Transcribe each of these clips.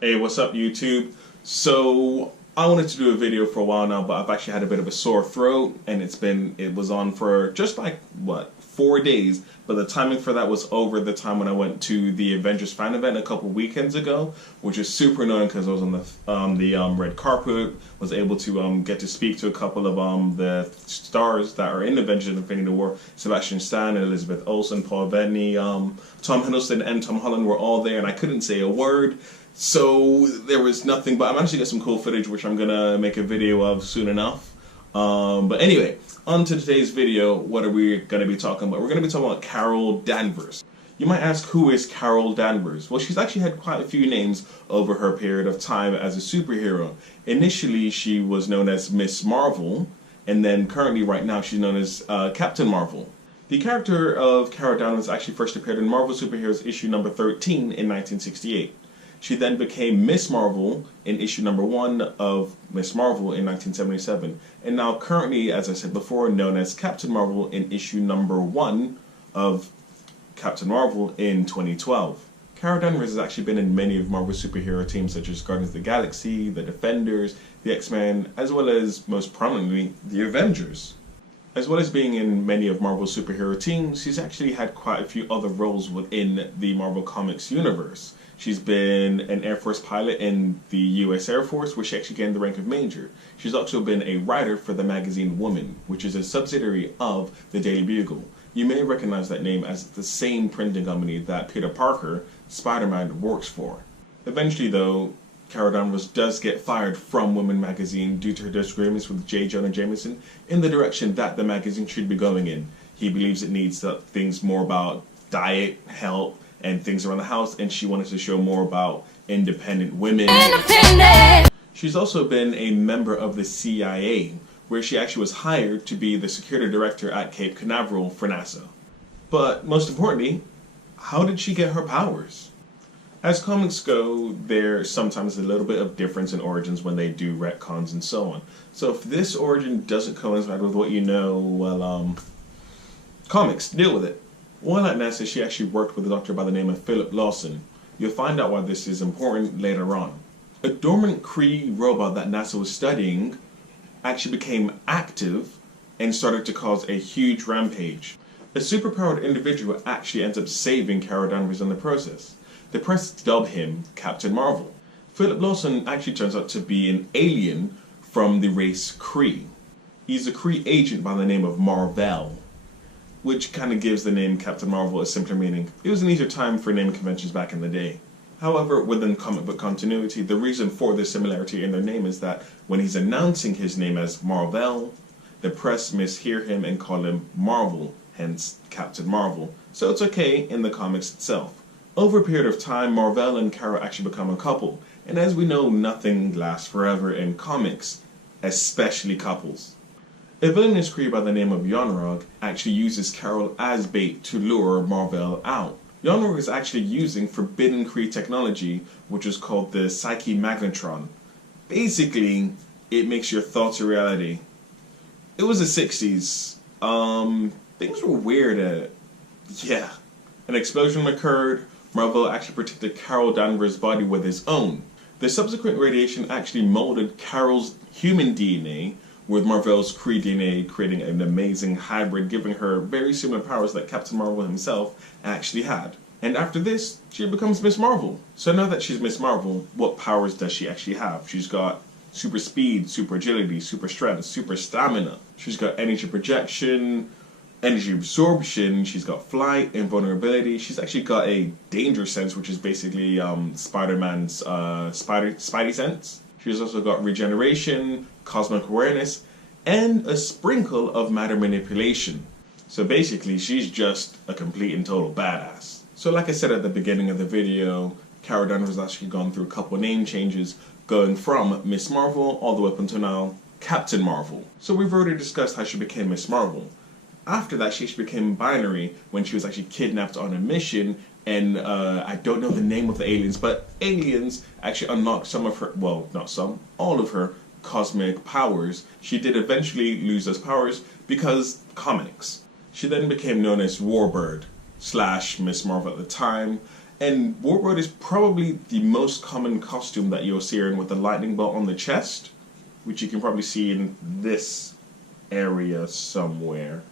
Hey, what's up YouTube? So I wanted to do a video for a while now, but I've actually had a bit of a sore throat, and it was on for just like what, 4 days, but the timing for that was over the time when I went to the Avengers fan event a couple weekends ago, which is super annoying because I was on the red carpet, was able to get to speak to a couple of the stars that are in Avengers Infinity War. Sebastian Stan, Elizabeth Olsen, Paul Bettany, Tom Hiddleston, and Tom Holland were all there, and I couldn't say a word. So there was nothing, but I managed to get some cool footage, which I'm gonna make a video of soon enough. But anyway, on to today's video. What are we gonna be talking about? We're gonna be talking about Carol Danvers. You might ask, who is Carol Danvers? Well, she's actually had quite a few names over her period of time as a superhero. Initially, she was known as Miss Marvel, and then currently, right now, she's known as Captain Marvel. The character of Carol Danvers actually first appeared in Marvel Superheroes issue number 13 in 1968. She then became Miss Marvel in issue number 1 of Miss Marvel in 1977, and now currently, as I said before, known as Captain Marvel in issue number 1 of Captain Marvel in 2012. Carol Danvers has actually been in many of Marvel's superhero teams such as Guardians of the Galaxy, the Defenders, the X-Men, as well as, most prominently, the Avengers. As well as being in many of Marvel's superhero teams, she's actually had quite a few other roles within the Marvel Comics universe. She's been an Air Force pilot in the U.S. Air Force, where she actually gained the rank of Major. She's also been a writer for the magazine Woman, which is a subsidiary of the Daily Bugle. You may recognize that name as the same printing company that Peter Parker, Spider-Man, works for. Eventually, though, Carol Danvers does get fired from Woman magazine due to her disagreements with J. Jonah Jameson in the direction that the magazine should be going in. He believes it needs things more about diet, health, and things around the house, and she wanted to show more about independent women. She's also been a member of the CIA, where she actually was hired to be the security director at Cape Canaveral for NASA. But most importantly, how did she get her powers? As comics go, there's sometimes a little bit of difference in origins when they do retcons and so on. So if this origin doesn't coincide with what you know, well, comics, deal with it. While at NASA, she actually worked with a doctor by the name of Philip Lawson. You'll find out why this is important later on. A dormant Kree robot that NASA was studying actually became active and started to cause a huge rampage. A superpowered individual actually ends up saving Carol Danvers in the process. The press dub him Captain Marvel. Philip Lawson actually turns out to be an alien from the race Kree. He's a Kree agent by the name of Mar-Vell, which kind of gives the name Captain Marvel a simpler meaning. It was an easier time for naming conventions back in the day. However, within comic book continuity, the reason for this similarity in their name is that when he's announcing his name as Mar-Vell, the press mishear him and call him Marvel, hence Captain Marvel. So it's okay in the comics itself. Over a period of time, Mar-Vell and Carol actually become a couple, and as we know, nothing lasts forever in comics, especially couples. A villainous Kree by the name of Yonrog actually uses Carol as bait to lure Mar-Vell out. Yonrog is actually using forbidden Kree technology, which is called the Psyche Magnetron. Basically, it makes your thoughts a reality. It was the 60s. Things were weird. Yeah. An explosion occurred. Mar-Vell actually protected Carol Danvers' body with his own. The subsequent radiation actually molded Carol's human DNA with Mar-Vell's Kree DNA, creating an amazing hybrid, giving her very similar powers that Captain Marvel himself actually had. And after this, she becomes Miss Marvel. So now that she's Miss Marvel, what powers does she actually have? She's got super speed, super agility, super strength, super stamina. She's got energy projection, energy absorption, she's got flight, invulnerability. She's actually got a danger sense, which is basically Spider-Man's Spidey sense. She's also got regeneration, cosmic awareness, and a sprinkle of matter manipulation. So basically, she's just a complete and total badass. So like I said at the beginning of the video, Carol Danvers has actually gone through a couple of name changes, going from Miss Marvel all the way up until now, Captain Marvel. So we've already discussed how she became Miss Marvel. After that, she actually became binary when she was actually kidnapped on a mission, and I don't know the name of the aliens, but aliens actually unlocked some of her, well, not some, all of her cosmic powers. She did eventually lose those powers because comics. She then became known as Warbird / Miss Marvel at the time, And Warbird is probably the most common costume that you'll see her in, with the lightning bolt on the chest, which you can probably see in this area somewhere.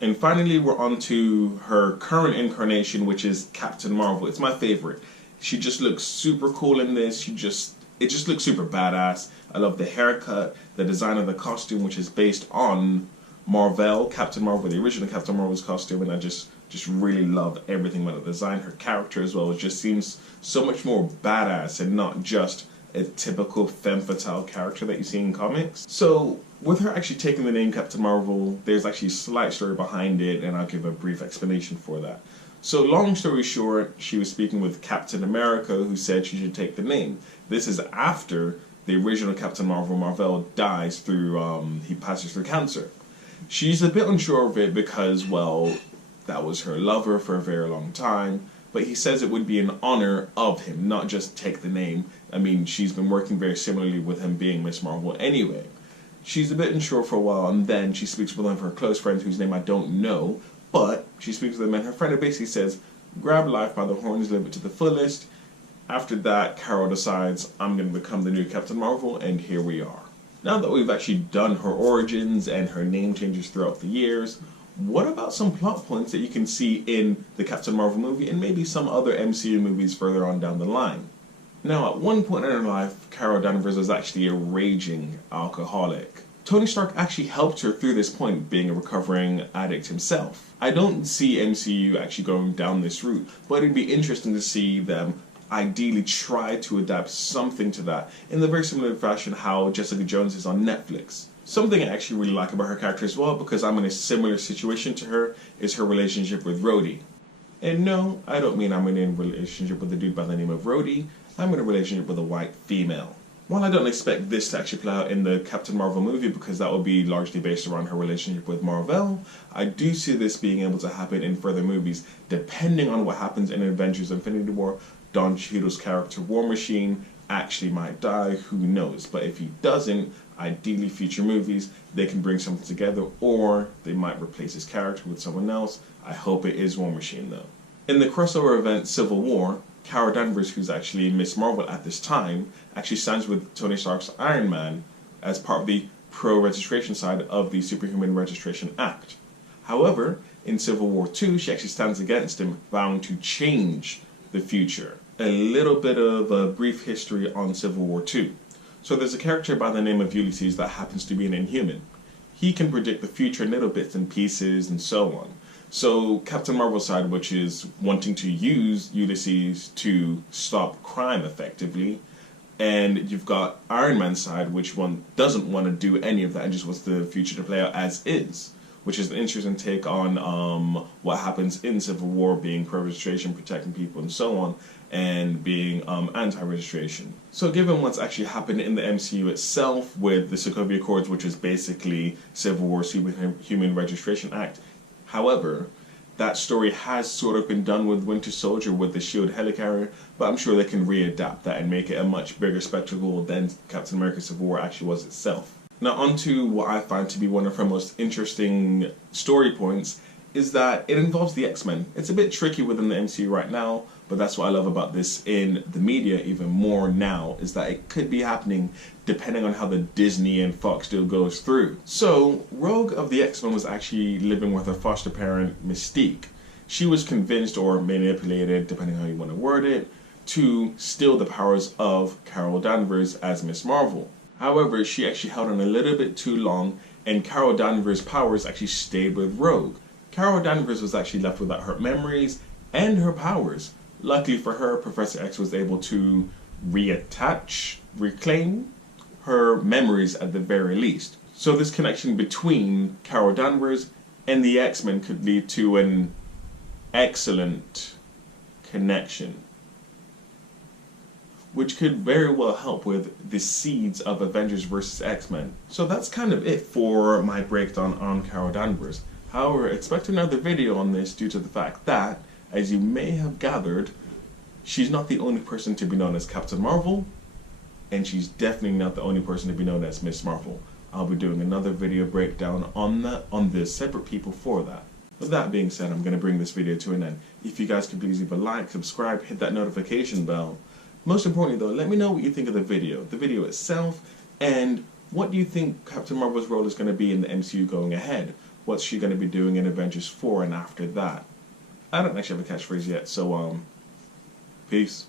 And finally, we're on to her current incarnation, which is Captain Marvel. It's my favorite. She just looks super cool in this. It just looks super badass. I love the haircut, the design of the costume, which is based on Marvel, Captain Marvel, the original Captain Marvel's costume, and I just really love everything about the design. Her character as well, it just seems so much more badass and not just a typical femme fatale character that you see in comics. So with her actually taking the name Captain Marvel, there's actually a slight story behind it, and I'll give a brief explanation for that. So long story short, she was speaking with Captain America, who said she should take the name. This is after the original Captain Marvel dies through, he passes through cancer. She's a bit unsure of it because, well, that was her lover for a very long time, but he says it would be an honor of him, not just take the name. I mean, she's been working very similarly with him being Miss Marvel anyway. She's a bit unsure for a while, and then she speaks with one of her close friends whose name I don't know, but she speaks with them, and her friend basically says, grab life by the horns, live it to the fullest. After that, Carol decides, I'm going to become the new Captain Marvel, and here we are. Now that we've actually done her origins and her name changes throughout the years, what about some plot points that you can see in the Captain Marvel movie and maybe some other MCU movies further on down the line? Now, at one point in her life, Carol Danvers was actually a raging alcoholic. Tony Stark actually helped her through this point, being a recovering addict himself. I don't see MCU actually going down this route, but it'd be interesting to see them ideally try to adapt something to that in the very similar fashion how Jessica Jones is on Netflix. Something I actually really like about her character as well, because I'm in a similar situation to her, is her relationship with Rhodey. And no, I don't mean I'm in a relationship with a dude by the name of Rhodey. I'm in a relationship with a white female. While I don't expect this to actually play out in the Captain Marvel movie, because that will be largely based around her relationship with Marvel, I do see this being able to happen in further movies, depending on what happens in Avengers Infinity War. Don Cheadle's character War Machine actually might die, who knows, but if he doesn't, ideally future movies, they can bring something together, or they might replace his character with someone else. I hope it is War Machine though. In the crossover event Civil War, Carol Danvers, who's actually Miss Marvel at this time, actually signs with Tony Stark's Iron Man as part of the pro-registration side of the Superhuman Registration Act. However, in Civil War II, she actually stands against him, vowing to change the future. A little bit of a brief history on Civil War II. So there's a character by the name of Ulysses that happens to be an Inhuman. He can predict the future in little bits and pieces and so on. So Captain Marvel's side, which is wanting to use Ulysses to stop crime effectively, and you've got Iron Man's side, which one doesn't want to do any of that and just wants the future to play out as is, which is an interesting take on what happens in Civil War, being pro-registration, protecting people and so on, and being anti-registration. So given what's actually happened in the MCU itself with the Sokovia Accords, which is basically Civil War Superhuman Registration Act, however, that story has sort of been done with Winter Soldier with the SHIELD helicarrier, but I'm sure they can readapt that and make it a much bigger spectacle than Captain America Civil War actually was itself. Now onto what I find to be one of her most interesting story points, is that it involves the X-Men. It's a bit tricky within the MCU right now, but that's what I love about this in the media even more now, is that it could be happening depending on how the Disney and Fox deal goes through. So, Rogue of the X-Men was actually living with her foster parent, Mystique. She was convinced or manipulated, depending on how you want to word it, to steal the powers of Carol Danvers as Miss Marvel. However, she actually held on a little bit too long, and Carol Danvers' powers actually stayed with Rogue. Carol Danvers was actually left without her memories and her powers. Luckily for her, Professor X was able to reclaim her memories at the very least. So this connection between Carol Danvers and the X-Men could lead to an excellent connection, which could very well help with the seeds of Avengers vs. X-Men. So that's kind of it for my breakdown on Carol Danvers. However, expect another video on this due to the fact that, as you may have gathered, she's not the only person to be known as Captain Marvel, and she's definitely not the only person to be known as Miss Marvel. I'll be doing another video breakdown on the separate people for that. With that being said, I'm going to bring this video to an end. If you guys could please leave a like, subscribe, hit that notification bell. Most importantly though, let me know what you think of the video itself, and what do you think Captain Marvel's role is going to be in the MCU going ahead? What's she going to be doing in Avengers 4 and after that? I don't actually have a catchphrase yet, so peace.